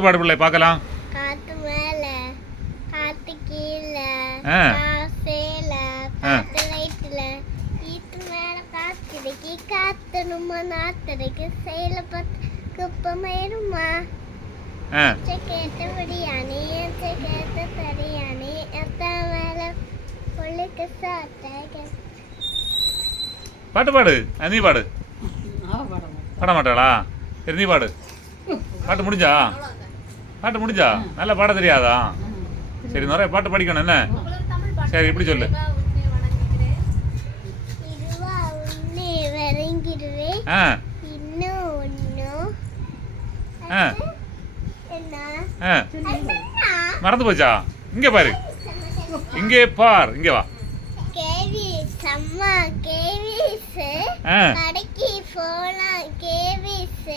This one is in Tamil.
பாடு பிள்ளை பார்க்கலாம். காத்து மேல காத்து கீழே ஆ. காசேல. காத்து லைட்ல ஈத்து மேல காத்திருக்கி நாத்திருக்கு குப்பமேருமா கேட்ட மேல பொழுக்கு சாட்ட பாட்டு பாடு நீ பாடு. பாட மாட்டாளா? சரி நீ பாடு. பாட்டு முடிஞ்சா? பாட்டு முடிஞ்சா? நல்லா பாட தெரியாதா? சரி நிறைய பாட்டு படிக்கணும் என்ன? சரி இப்படி சொல்லு. ஆ. மறந்து போச்சா? இங்கே பாரு. இங்கே பார். இங்கே வா. கேவிஸ் கடைக்கு போலாம் கேவிஸ்